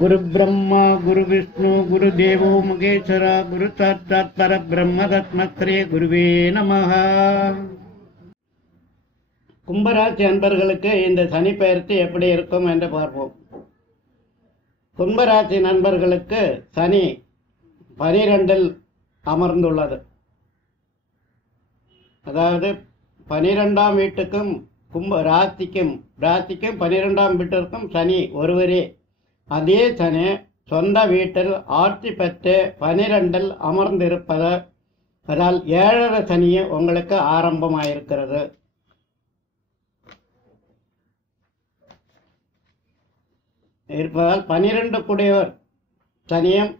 गुरु ब्रह्मा गुरु विष्णु गुरु देवो महेश्वर गुरु साक्षात् परब्रह्म तस्मै श्री गुरुवे நமஹ. கும்பராசி அன்பர்களுக்கு இந்த சனி பெயர்ச்சி எப்படி இருக்கும் என்று பார்ப்போம். கும்பராசி நண்பர்களுக்கு சனி 12இல் அமர்ந்துள்ளது. அதாவது 12ஆம் வீட்டுக்கும் ராசிக்கும் 12ஆம் வீட்டிற்கும் சனி ஒருவரே. அதே சனி சொந்த வீட்டில் ஆட்சி பெற்று 12இல் அமர்ந்திருப்பதால் 7 சனியே உங்களுக்கு ஆரம்பமாயிருக்கிறது. இருப்பதால் 12 கூடியவர் சனியும்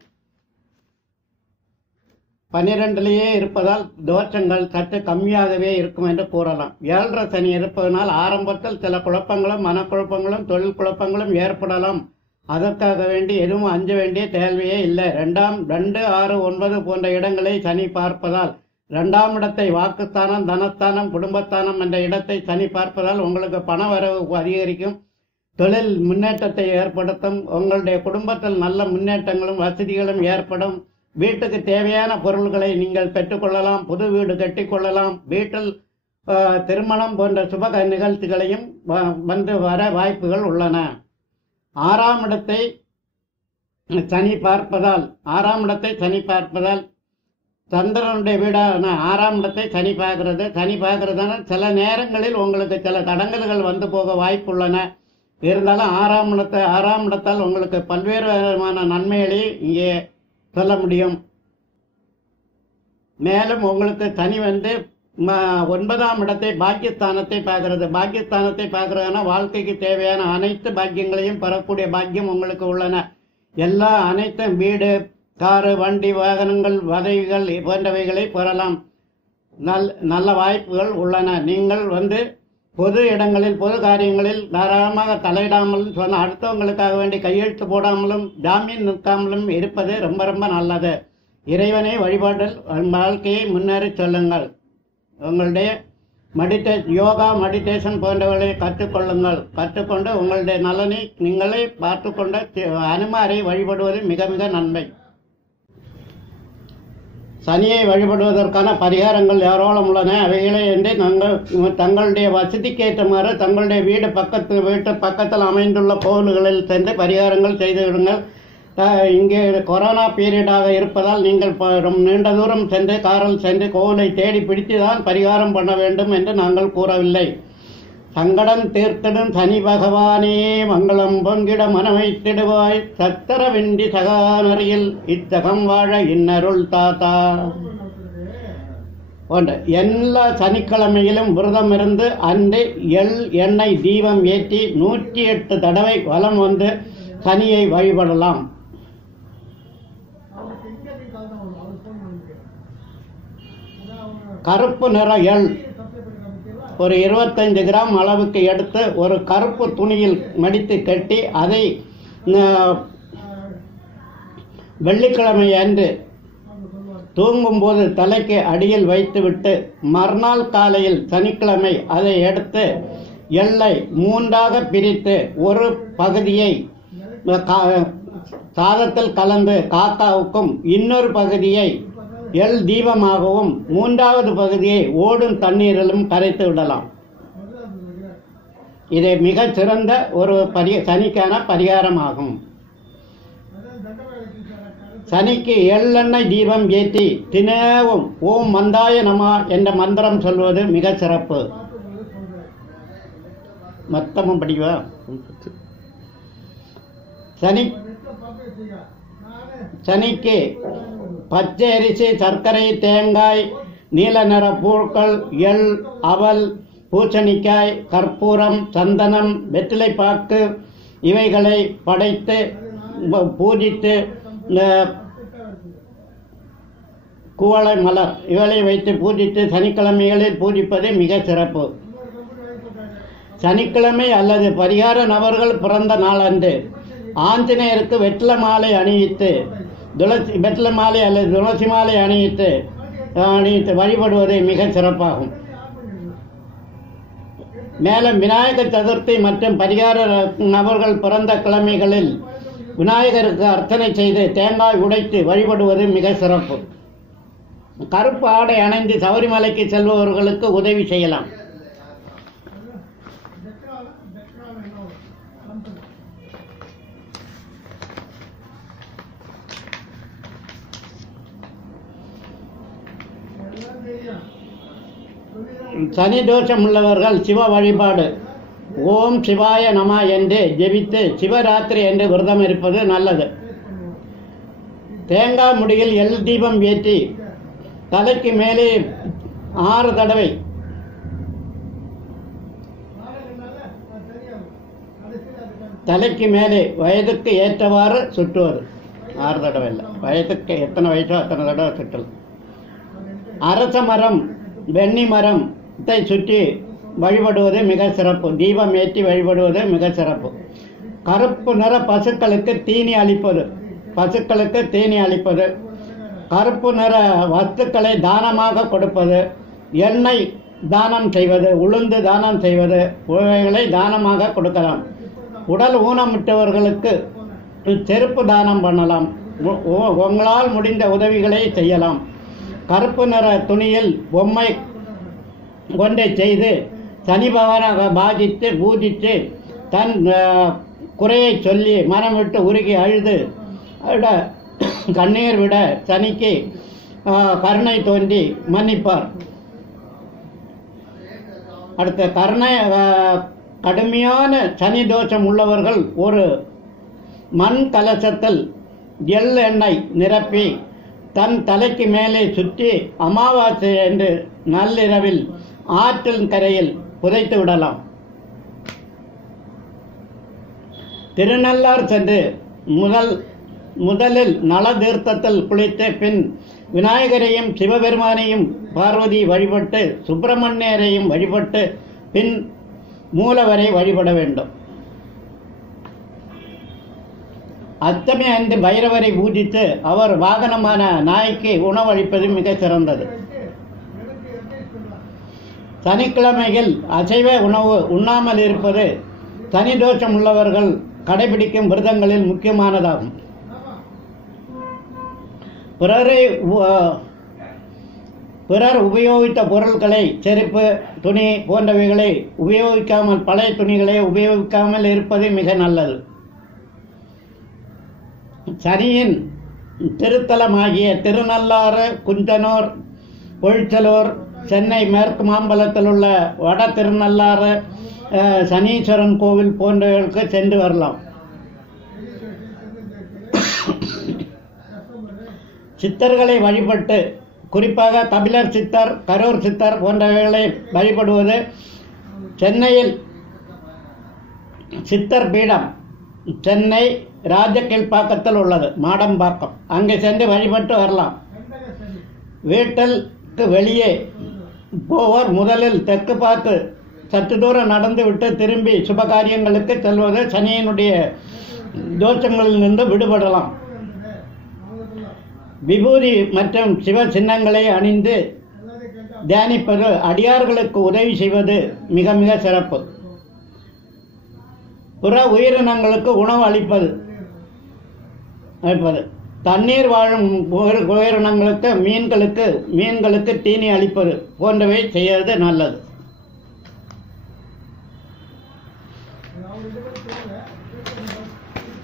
12லேயே இருப்பதால் தோஷங்கள் சற்று கம்மியாகவே இருக்கும் என்று கூறலாம். 7 சனி இருப்பதனால் ஆரம்பத்தில் சில குழப்பங்களும் மனக்குழப்பங்களும் தொழில் குழப்பங்களும் ஏற்படலாம். அதற்காக வேண்டி எதுவும் அஞ்ச வேண்டிய தேவையே இல்லை. 2, 6, 9 போன்ற இடங்களை சனி பார்ப்பதால் 2ஆம் இடத்தை வாக்குஸ்தானம் தனஸ்தானம் குடும்பஸ்தானம் என்ற இடத்தை சனி பார்ப்பதால் உங்களுக்கு பண வரவு அதிகரிக்கும், தொழில் முன்னேற்றத்தை ஏற்படுத்தும், உங்களுடைய குடும்பத்தில் நல்ல முன்னேற்றங்களும் வசதிகளும் ஏற்படும். வீட்டுக்கு தேவையான பொருள்களை நீங்கள் பெற்றுக்கொள்ளலாம், புது வீடு கட்டிக்கொள்ளலாம், வீட்டில் திருமணம் போன்ற சுப நிகழ்ச்சிகளையும் வந்து வர வாய்ப்புகள் உள்ளன. 6ஆம் இடத்தை சனி பார்ப்பதால் சந்திரனுடைய வீடான 6ஆம் இடத்தை சனி பார்க்கிறதுனால சில நேரங்களில் உங்களுக்கு சில தடங்கல்கள் வந்து போக வாய்ப்புள்ளன. இருந்தாலும் 6ஆம் இடத்தால் உங்களுக்கு பல்வேறு விதமான நன்மைகளை இங்கே சொல்ல முடியும். மேலும் உங்களுக்கு சனி 9ஆம் இடத்தை பாக்கியஸ்தானத்தை பார்க்கிறதுனா வாழ்க்கைக்கு தேவையான அனைத்து பாக்கியங்களையும் பெறக்கூடிய பாக்கியம் உங்களுக்கு உள்ளன. அனைத்தும் வீடு, காரு, வண்டி, வாகனங்கள், பதவிகள் போன்றவைகளை பெறலாம். நல்ல வாய்ப்புகள் உள்ளன. நீங்கள் பொது இடங்களில் பொது காரியங்களில் தாராளமாக தலையிடாமலும் சொன்ன அடுத்தவங்களுக்காக வேண்டி கையெழுத்து போடாமலும் ஜாமீன் நிற்காமலும் இருப்பது ரொம்ப ரொம்ப நல்லது. இறைவனை வழிபாட்டில் வாழ்க்கையை முன்னேறி செல்லுங்கள். உங்களுடைய யோகா மெடிடேஷன் போன்றவர்களை கற்றுக்கொண்டு உங்களுடைய நலனை நீங்களே பார்த்து கொண்டு அனுமாரை வழிபடுவது மிக மிக நன்மை. சனியை வழிபடுவதற்கான பரிகாரங்கள் ஏராளம் உள்ளன. அவைகளை தங்களுடைய வசதிக்கேற்றமாறு தங்களுடைய வீட்டு பக்கத்தில் அமைந்துள்ள கோவில்களில் சென்று பரிகாரங்கள் செய்து விடுங்கள். இங்கே கொரோனா பீரியடாக இருப்பதால் நீங்கள் நீண்ட தூரம் சென்று காரில் சென்று கோவிலை தேடி பிடித்துதான் பரிகாரம் பண்ண வேண்டும் என்று நாங்கள் கூறவில்லை. சங்கடம் தீர்த்திடும் சனி பகவானே மங்களம் பொங்கிட மனமைத்திடுவாய் சத்தரவின்றி சகானரியில் இச்சகம் வாழ இன்னருள் தாத்தா போன்ற எல்லா சனிக்கிழமையிலும் விரதம் இருந்து அன்று எண்ணெய் தீபம் ஏற்றி 108 தடவை வலம் வந்து சனியை வழிபடலாம். கருப்பு நிற ஒரு 25 கிராம் அளவுக்கு எடுத்து ஒரு கருப்பு துணியில் மடித்து கட்டி அதை வெள்ளிக்கிழமை அன்று தூங்கும்போது தலைக்கு அடியில் வைத்துவிட்டு மறுநாள் காலையில் சனிக்கிழமை அதை எடுத்து எள்ளை 3ஆக பிரித்து ஒரு பகுதியை சாதத்தில் கலந்து காக்காவுக்கும் இன்னொரு பகுதியை தீபமாகவும் 3வது பகுதியை ஓடும் தண்ணீரிலும் கரைத்து விடலாம். இது மிக சிறந்த ஒரு சனிக்கான பரிகாரமாகும். சனிக்கு எள்ளெண்ணெய் தீபம் ஏற்றி தினமும் ஓம் மந்தாய நம என்ற மந்திரம் சொல்வது மிக சிறப்பு. மொத்தமும் படிவா. சனிக்கு பச்சை அரிசி, சர்க்கரை, தேங்காய், நீல நிற பூக்கள், அவல், பூசணிக்காய், கற்பூரம், சந்தனம், வெற்றிலைப்பாக்கு இவைகளை படைத்து பூஜித்து குவளை மலர் இவளை வைத்து பூஜித்து சனிக்கிழமைகளில் பூஜிப்பது மிக சிறப்பு. சனிக்கிழமை அல்லது பரிகார நபர்கள் பிறந்த நாளன்று ஆஞ்சநேயருக்கு வெற்றிலை மாலை அணிவித்து வெற்றிலை மாலை அல்லது துளசி மாலை அணிவித்து வழிபடுவது மிக சிறப்பாகும். மேலும் விநாயகர் சதுர்த்தி மற்றும் பரிகார நபர்கள் பிறந்த கிழமைகளில் விநாயகருக்கு அர்ச்சனை செய்து தேங்காய் உடைத்து வழிபடுவது மிக சிறப்பு. கருப்பு ஆடை அணிந்து சபரிமலைக்கு செல்பவர்களுக்கு உதவி செய்யலாம். சனி தோஷம் உள்ளவர்கள் சிவ வழிபாடு ஓம் சிவாய நம என்று ஜெபித்து சிவராத்திரி என்று விரதம் இருப்பது நல்லது. தேங்காய் முடியில் எல் தீபம் ஏற்றி தலைக்கு மேலே 6 தடவை தலைக்கு மேலே வயதுக்கு ஏற்றவாறு சுற்றுவது. 6 தடவை இல்லை, வயதுக்கு எத்தனை வயசோ அத்தனை தடவை சுற்றல். அரச மரம் வெண்ணி மரத்தை சுற்றி வழிபடுவது மிக சிறப்பு. தீபம் ஏற்றி வழிபடுவது மிக சிறப்பு. கருப்பு நிற பசுக்களுக்கு தீனி அளிப்பது. கருப்பு நிற வஸ்துக்களை தானமாக கொடுப்பது. எண்ணெய் தானம் செய்வது, உளுந்து தானம் செய்வது, இவைகளை தானமாக கொடுக்கலாம். உடல் ஊனமுற்றவர்களுக்கு செருப்பு தானம் பண்ணலாம். உங்களால் முடிந்த உதவிகளை செய்யலாம். கருப்பு நிற துணியில் பொம்மை கொண்டை செய்து சனி பகவானாக பூஜித்து தன் குறையை சொல்லி மனம் விட்டு உருகி அழுது கண்ணீர் விட சனிக்கு கருணை தோன்றி மன்னிப்பார். அடுத்த கடுமையான சனி தோஷம் உள்ளவர்கள் ஒரு மண் கலசத்தில் எள் எண்ணெய் நிரப்பி தன் தலைக்கு மேலே சுற்றி அமாவாசை என்று நள்ளிரவில் ஆற்றின் கரையில் புதைத்து விடலாம். திருநள்ளாறு சென்று முதலில் நல தீர்த்தத்தில் குளித்து பின் விநாயகரையும் சிவபெருமானையும் பார்வதி வழிபட்டு சுப்பிரமணியரையும் வழிபட்டு பின் மூலவரை வழிபட வேண்டும். அத்தமே அன்று பைரவரை பூஜித்து அவர் வாகனமான நாய்க்கு உணவளிப்பது மிக சிறந்தது. சனிக்கிழமையில் அசைவ உணவு உண்ணாமல் இருப்பது சனி தோஷம் உள்ளவர்கள் கடைபிடிக்கும் விரதங்களில் முக்கியமானதாகும். பிறர் உபயோகித்த பொருட்களை, செருப்பு, துணி போன்றவைகளை உபயோகிக்காமல், பழைய துணிகளை உபயோகிக்காமல் இருப்பது மிக நல்லது. சனியின் திருத்தலமாகிய திருநள்ளாறு, குஞ்சனூர், பொழிச்சலூர், சென்னை மேற்கு மாம்பலத்தில் உள்ள வட திருநள்ளாறு சனீஸ்வரன் கோவில் போன்றவர்களுக்கு சென்று வரலாம். சித்தர்களை வழிபட்டு, குறிப்பாக கபிலர் சித்தர், கரூர் சித்தர் போன்றவைகளை வழிபடுவது. சென்னையில் சித்தர் பீடம் சென்னை ராஜகீழ்ப்பாக்கத்தில் உள்ளது, மாடம்பாக்கம். அங்கே சென்று வழிபட்டு வரலாம். வீட்டிற்கு வெளியே போவோர் முதலில் தெற்கு பார்த்து சற்று தூரம் நடந்து விட்டு திரும்பி சுபகாரியங்களுக்கு செல்வது சனியினுடைய தோஷங்களில் நின்று விடுபடலாம். விபூதி மற்றும் சிவ சின்னங்களை அணிந்து தியானிப்பது, அடியார்களுக்கு உதவி செய்வது மிக மிக சிறப்பு. புற உயிரினங்களுக்கு உணவு அளிப்பது, தண்ணீர் வாழும் உயிரினங்களுக்கு மீன்களுக்கு தீனி அளிப்பது போன்றவை செய்வது நல்லது.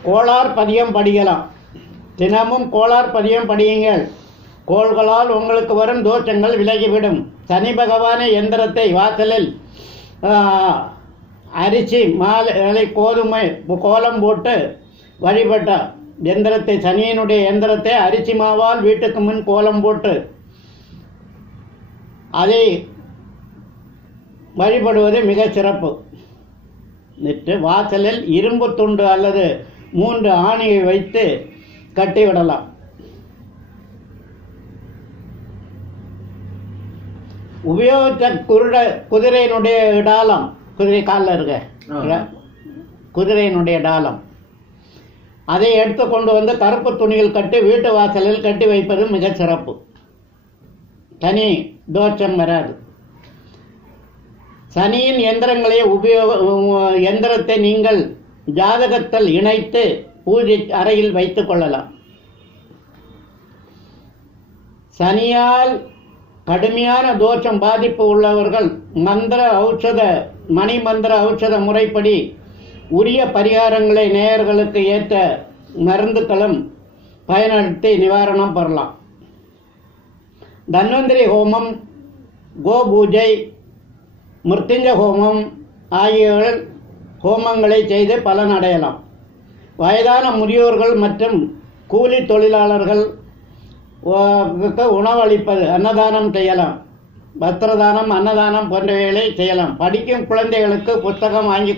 கோளார் பதியம் படிக்கலாம். தினமும் கோளார் பதியம் படியுங்கள். கோள்களால் உங்களுக்கு வரும் தோஷங்கள் விலகிவிடும். சனி பகவானை எந்திரத்தை வாசலில் அரிசி, மாலை, கோதுமை கோலம் போட்டு வழிபட்டார். எந்திரத்தை, சனியினுடைய எந்திரத்தை அரிசி மாவால் வீட்டுக்கு முன் கோலம் போட்டு அதை வழிபடுவது மிக சிறப்பு. வாசலில் இரும்பு துண்டு அல்லது 3 ஆணியை வைத்து கட்டிவிடலாம். உபயோகித்த குதிரையினுடைய டாலம், குதிரை காலில் இருக்க குதிரையினுடைய டாலம், அதை எடுத்து கொண்டு வந்து கருப்பு துணியில் கட்டி வீட்டு வாசலில் கட்டி வைப்பது மிக சிறப்பு. சனி தோஷம் வராது. சனியின் எந்திரத்தை நீங்கள் ஜாதகத்தில் இணைத்து பூஜை அறையில் வைத்துக் கொள்ளலாம். சனியால் கடுமையான தோஷம் பாதிப்பு உள்ளவர்கள் மணிமந்திர ஔஷத முறைப்படி உரிய பரிகாரங்களை நேயர்களுக்கு ஏற்ற மருந்துகளும் பயன்படுத்தி நிவாரணம் பெறலாம். தன்வந்திரி ஹோமம், கோ பூஜை, மிருத்யுஞ்ச ஹோமம் ஆகிய ஹோமங்களை செய்து பலன் அடையலாம். வயதான முதியோர்கள் மற்றும் கூலி தொழிலாளர்கள் உணவளிப்பது, அன்னதானம் செய்யலாம். வஸ்திரதானம், அன்னதானம் போன்றவைகளை செய்யலாம். படிக்கும் குழந்தைகளுக்கு புத்தகம் வாங்கி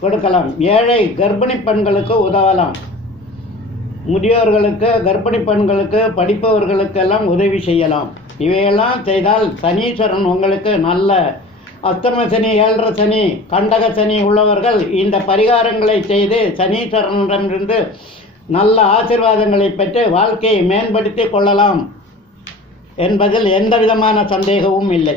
கொடுக்கலாம். ஏழை கர்ப்பிணி பெண்களுக்கு உதவலாம். முதியோர்களுக்கு, கர்ப்பிணி பெண்களுக்கு, படிப்பவர்களுக்கெல்லாம் உதவி செய்யலாம். இவையெல்லாம் செய்தால் சனீஸ்வரன் உங்களுக்கு நல்ல அஸ்தம சனி, ஏழரை சனி, கண்டக சனி உள்ளவர்கள் இந்த பரிகாரங்களை செய்து சனீஸ்வரனிடமிருந்து நல்ல ஆசீர்வாதங்களை பெற்று வாழ்க்கையை மேம்படுத்திக் கொள்ளலாம் என்பதில் எந்த விதமான சந்தேகமும் இல்லை.